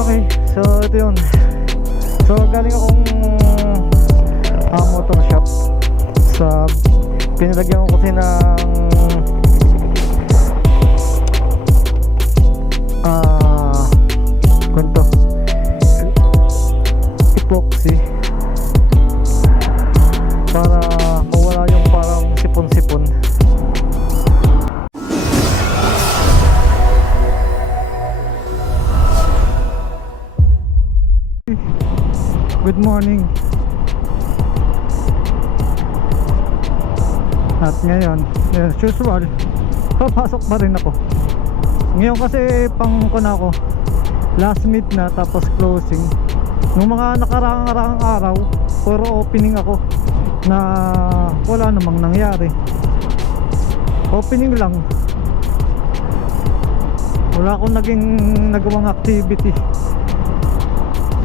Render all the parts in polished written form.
Okay, so ito yun. So galing akong motor shop. Sa pinalagyan ko kasi ng kwento epoxy para mawala yung parang sipon-sipon. Good morning. At ngayon, as usual, papasok pa rin ako. Ngayon kasi pangkuna ako, last meet na tapos closing. Nung mga nakaraang araw, puro opening ako na wala namang nangyari. Opening lang. Wala akong nagawang activity.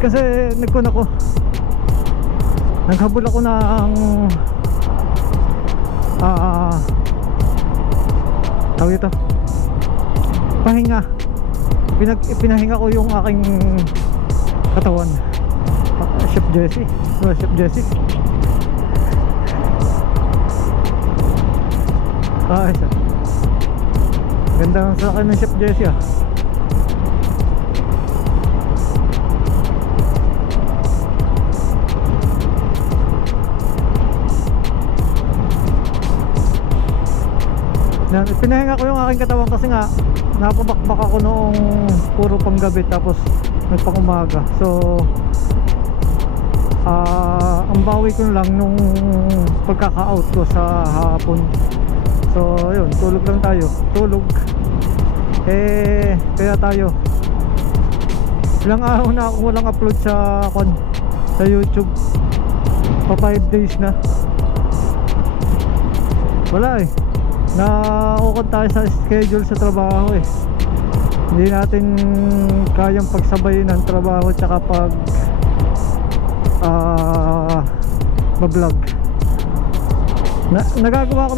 Kasi nagkuna ko, naghabol ako ng tawag ito, pahinga. Pinahinga ko yung aking katawan. Chef Jessie, Chef Jessie. Isa. Ganda sa akin ng Chef Jessie ah. Pinahinga ko yung aking katawan kasi nga napabakbak ako noong puro panggabi tapos nagpangumaga. So ang bawi ko lang nung pagkaka-out ko sa hapon. So yun, tulog lang tayo. Tulog. Kaya tayo ilang araw na akong walang upload sa YouTube. Pa 5 days na. Wala naukod tayo sa schedule sa trabaho Hindi natin kayang pagsabayin ng trabaho tsaka pag mag-vlog. Nagagawa ko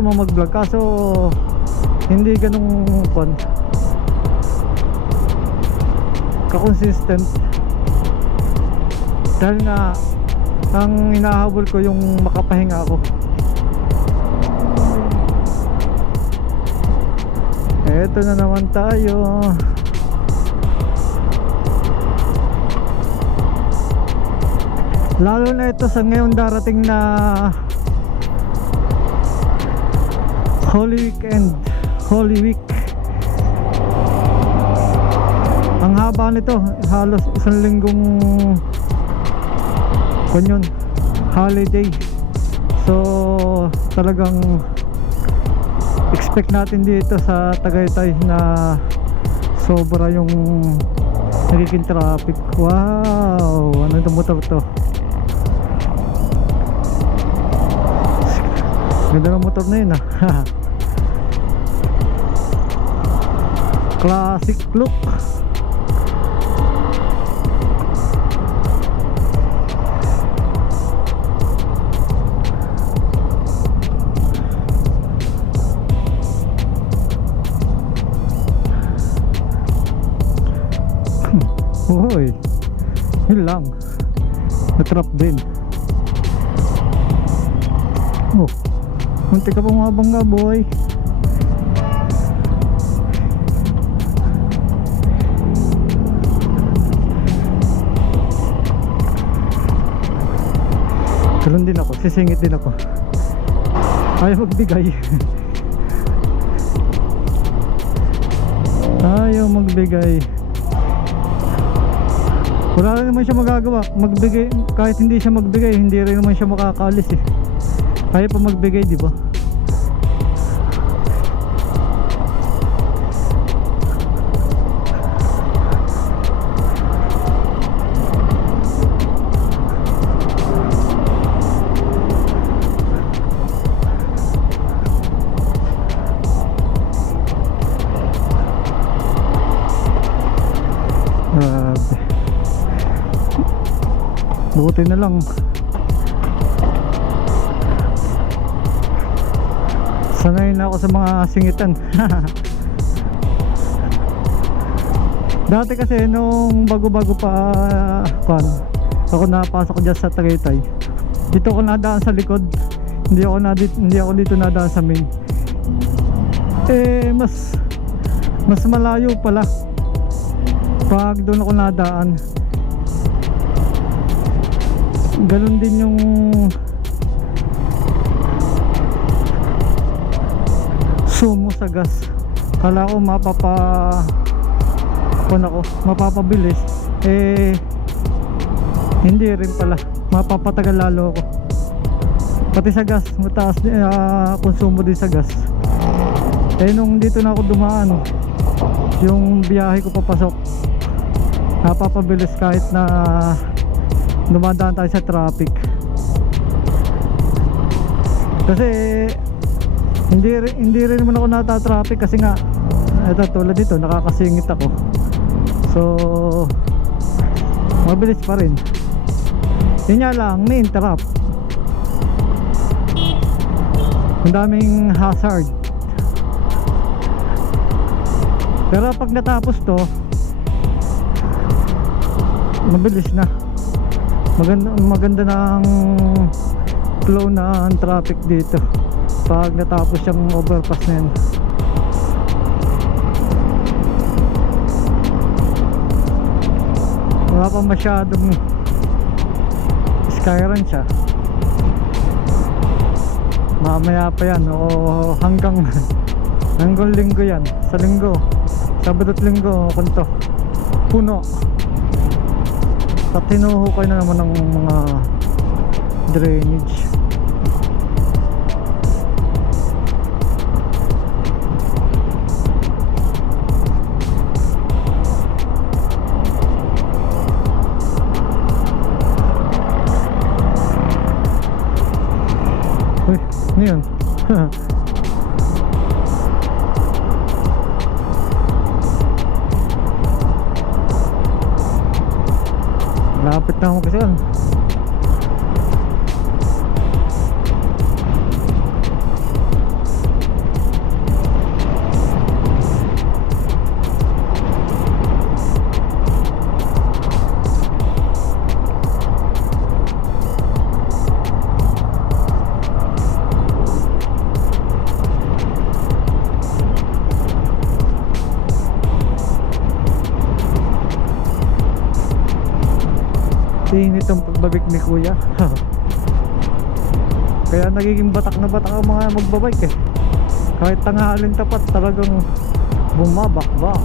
naman mag-vlog kaso hindi ganung ka-consistent dahil nga ang hinahabol ko yung makapahinga ako. Eto na naman tayo. Lalo na ito sa ngayon darating na Holy Weekend, Holy Week. Ang haba nito, halos isang linggong yun, holiday. So talagang expect natin dito sa Tagaytay na sobra yung nagiging traffic. Wow, ano itong motor to? Ganda ng motor na yun classic look. Hoy, yun lang, natrap din. Munti ka pang mabangga boy. Talon din ako, sisingit din ako. Ayaw magbigay. Ayaw magbigay. Wala rin naman siya magagawa. Magbigay, kahit hindi siya magbigay, hindi rin naman siya makakaalis Kaya pa magbigay, di ba? Buti na lang sanay na ako sa mga singitan. Dati kasi nung bago-bago pa ako napasok dyan sa Tagaytay, dito ako nadaan sa likod, hindi ako dito nadaan sa main. Mas malayo pala pag doon ako nadaan. Ganun din yung sumo sa gas. Kala ko mapapabilis, hindi rin pala, mapapatagal lalo ako. Pati sa gas, mataas konsumo din sa gas. Nung dito na ako dumaan, yung biyahe ko papasok, napapabilis kahit na dumadaan tayo sa traffic. Kasi hindi rin naman ako nata-traffic kasi nga ito, tulad dito nakakasingit ako, so mabilis pa rin. Yun nga lang, may interrupt, ang daming hazard. Pero pag natapos to, mabilis na, maganda ng flow ng traffic dito pag natapos yung overpass na yun. Wala pa masyadong skyline siya. Mamaya pa yan, o hanggang linggo yan. Sa linggo, Sabado at linggo, kunto puno. At hinuhukay na naman ng mga drainage. Uy, ano yun? Lapit na ako kasi yan. Init ang pagbabik ni kuya. Kaya nagiging batak na batak ang mga magbabike eh. Kahit tanghalin tapat, talagang bumabakbak.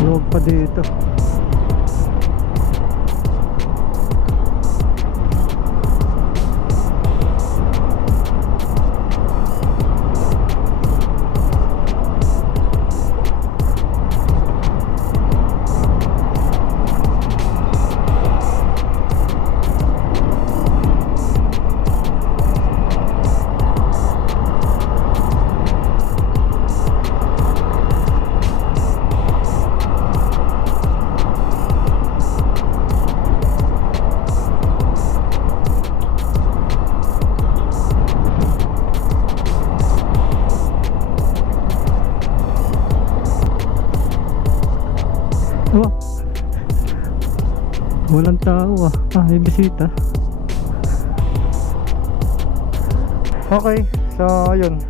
Luwag pa dito. Oh, walang tao may bisita. Okay, so yun,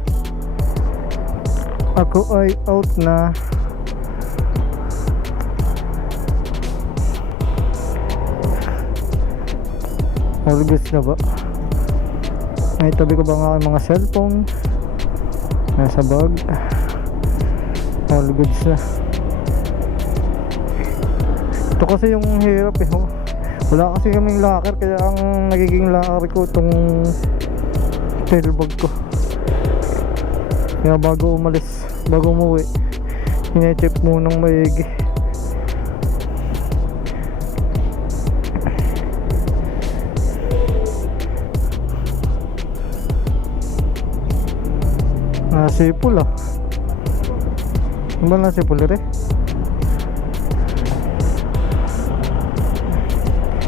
ako ay out na. All goods na ba? May tabi ko ba nga ang mga cellphone nasa bag? All goods na. Ito kasi yung hirap eh. Wala kasi kaming locker, kaya ang nagiging locker ko itong tail bag ko. Kaya bago umuwi, hine-check munang maigi. Nasipul ah. Ano ba nasipul ere?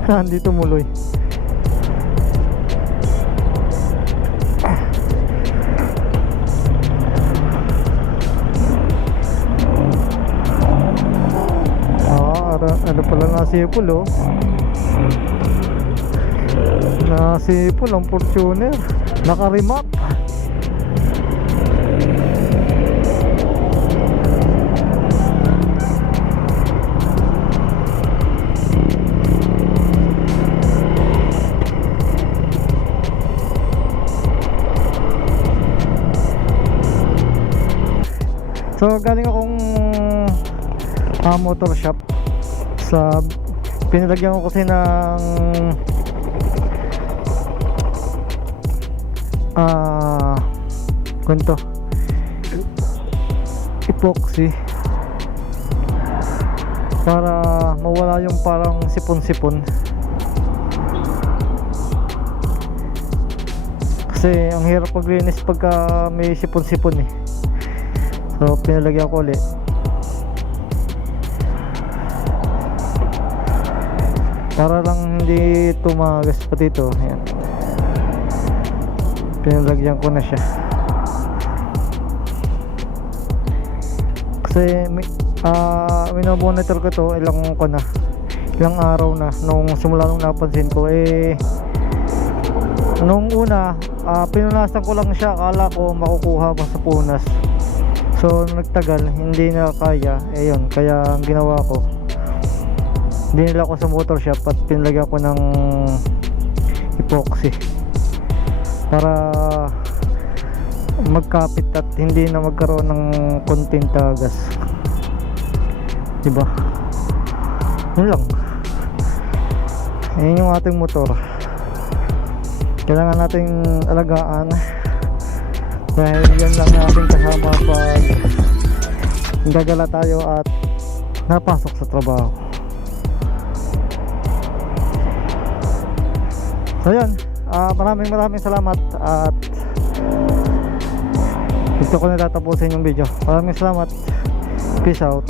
Andito muloy. Ano pala nasipul oh. Nasipul ang Fortuner. Naka-remark. So galing akong motor shop. Sa pinalagyan ko kasi ng kwento epoxy para mawala yung parang sipon-sipon, kasi ang hirap paglinis pagka may sipon-sipon eh. So pinalagyan ko ulit para lang hindi tumagas pati ito. Ayan, pinalagyan ko na siya kasi minomonitor ko to ilang araw na nung simula nung napansin ko nung una pinunasan ko lang siya, akala ko makukuha pa sa punas. So nagtagal hindi na kaya, yun, kaya ang ginawa ko, dinila ko sa motor shop at pinlagyan ko ng epoxy para magkapit at hindi na magkaroon ng konting tagas, diba? Yun lang. Yun yung ating motor, kailangan nating alagaan dahil yan lang ating kasama pag gagala tayo at napasok sa trabaho. So yan, maraming salamat at dito ko natatapusin yung video. Maraming salamat, peace out.